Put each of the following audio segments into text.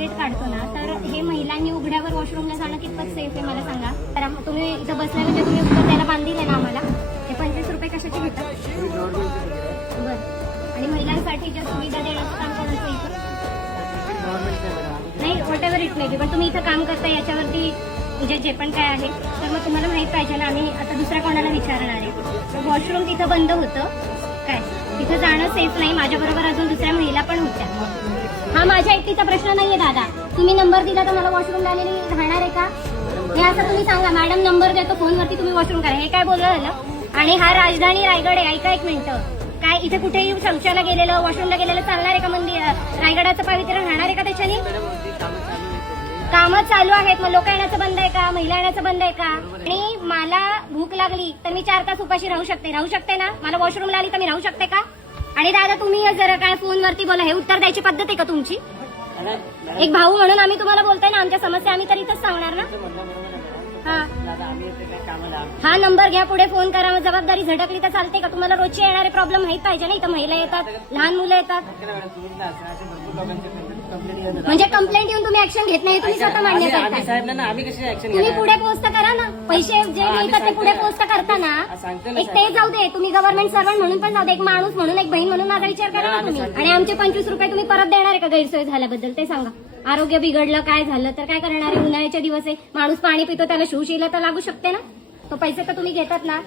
Ticket काढतो ना, तर हे महिलांनी उघड्यावर वॉशरूमला जाणं कितपत सेफ आहे मला सांगा. तर तुम्ही इथं बसल्या म्हणजे तुम्ही उत्तर द्यायला बांधील ना आम्हाला. हे 25 रुपये कशाचे घेतात? बरं. आणि महिलांसाठी ज्या सुविधा देण्याचं काम करायचं इथं नाही, what ever it may be, पण तुम्ही इथं काम करता याच्यावरती म्हणजे जे पण काय आहे तर मग तुम्हाला माहित पाहिजे ना. आम्ही आता दुसऱ्या कोणाला विचारणार आहे. वॉशरूम तिथं बंद होतं काय, तिथं जाणं सेफ नाही. माझ्याबरोबर अजून दुसऱ्या महिला पण होत्या. हा माझ्या एकटीचा प्रश्न नाहीये दादा. तुम्ही नंबर दिला तर मला वॉशरूमला आलेली राहणार आहे का? हे असं तुम्ही सांगा, मॅडम नंबर देतो फोनवरती, तुम्ही वॉशरूम करा. हे काय बोललं झालं? आणि हा राजधानी रायगड आहे. ऐका एक मिनिटं, काय इथे कुठेही शौचाला गेलेलं वॉशरूमला गेलेलं चालणार आहे का? मंदिर रायगडाचं पावित्र्य राहणार आहे का त्याच्याने? कामं चालू आहेत, मग लोक येण्याचं बंद आहे का? महिला येण्याचं बंद आहे का? आणि मला भूक लागली तर मी 4 तास उपाशी राहू शकते ना? मला वॉशरूमला आली तर मी राहू शकते का? आणि दादा तुम्ही जरा काय फोनवरती बोला, हे उत्तर द्यायची पद्धत आहे का तुमची? एक भाऊ म्हणून आम्ही तुम्हाला बोलतोय ना, आमच्या समस्या आम्ही तर इथंच सांगणार ना. हा नंबर घ्या, पुढे फोन करा. जबाबदारी झटकली तर चालते का? तुम्हाला रोजचे येणारे प्रॉब्लेम माहित पाहिजे ना. इथं महिला येतात, लहान मुलं येतात. म्हणजे कंप्लेंट येऊन तुम्ही ऍक्शन घेत नाही, तुम्ही स्वतः मान्य करता. तुम्ही पुढे पोस्ट करा ना. पैसे जे मिळतात ते पुढे पोस्ट करता ना. एक ते जाऊ दे, तुम्ही गव्हर्नमेंट सर्वंट म्हणून पण जाऊ दे. एक माणूस म्हणून, एक बहीण म्हणून माझा विचार करा ना तुम्ही. आणि आमचे 25 रुपये तुम्ही परत देणार आहे का गैरसोय झाल्याबद्दल? ते सांगा. आरोग्य बिघडलं, काय झालं तर काय करणार आहे? उन्हाळ्याचे दिवस आहे, माणूस पाणी पितो, त्याला शिवशीला तर लागू शकते ना. तो पैसे तर तुम्ही घेतात ना.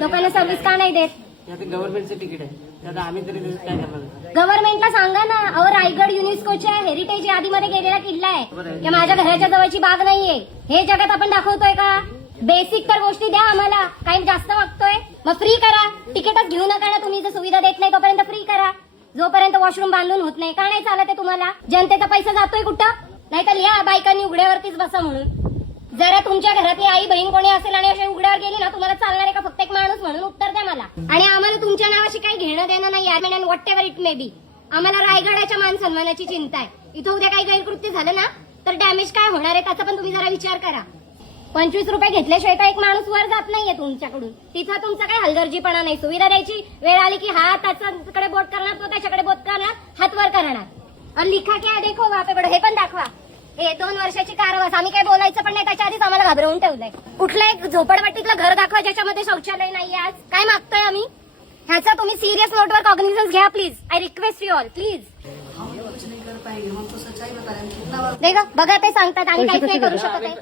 लोकांना सर्व्हिस का नाही देत? गव्हर्नमेंटचं तिकीट आहे, आम्ही तरी काय करणार? गव्हर्नमेंटला सांगा ना. अहो रायगड युनेस्कोच्या हेरिटेज यादीमध्ये गेलेला किल्ला आहे, की माझ्या घराच्या जवळची बाग नाहीये. हे जगात आपण दाखवतोय का? बेसिक तर गोष्टी द्या आम्हाला. काही जास्त मागतोय मग फ्री करा. तिकीटच घेऊ नका ना तुम्ही. जर सुविधा देत नाही तोपर्यंत फ्री करा. जोपर्यंत वॉशरूम बांधून होत नाही. का नाही चालत आहे तुम्हाला? जनतेचा पैसा जातोय कुठं? नाहीतर या बायकांनी उघड्यावरतीच बसा म्हणून. जरा तुमच्या घरातली आई बहीण कोणी असेल आणि अशा उघड्यावर गेली ना, तुम्हाला चालणार आहे का? फक्त एक माणूस म्हणून उत्तर द्या मला. आणि आम्हाला तुमच्या नावाशी काही घेणं देणं नाही. I what ever it may be. आम्हाला रायगडाच्या मान सन्मानाची चिंता आहे. इथं उद्या काही गैरकृत्य झालं ना तर डॅमेज काय होणार आहे त्याचा पण तुम्ही जरा विचार करा. 25 रुपये घेतल्याशिवाय तर एक माणूस वर जात नाहीये तुमच्याकडून. तिथं तुमचा काही हलगर्जीपणा नाही. सुविधा द्यायची वेळ आली की हा त्याच्याकडे बोट करणार, तो त्याच्याकडे बोट करणार, हात वर करणार. आणि लिखा क्या देखो वापेकडे, हे पण दाखवा. हे 2 वर्षाची कारवास. आम्ही काय बोलायचं पण नाही, त्याच्या आधीच आम्हाला घाबरवून ठेवलंय. कुठलं एक झोपडपट्टीतलं घर दाखवा ज्याच्यामध्ये शौचालय नाही. आज काय मागतोय आम्ही? ह्याचा तुम्ही सिरियस नोटवर कॉग्निझन्स घ्या please. I request you all please. बघा ते सांगतात आणि काहीच नाही करू शकत आहे.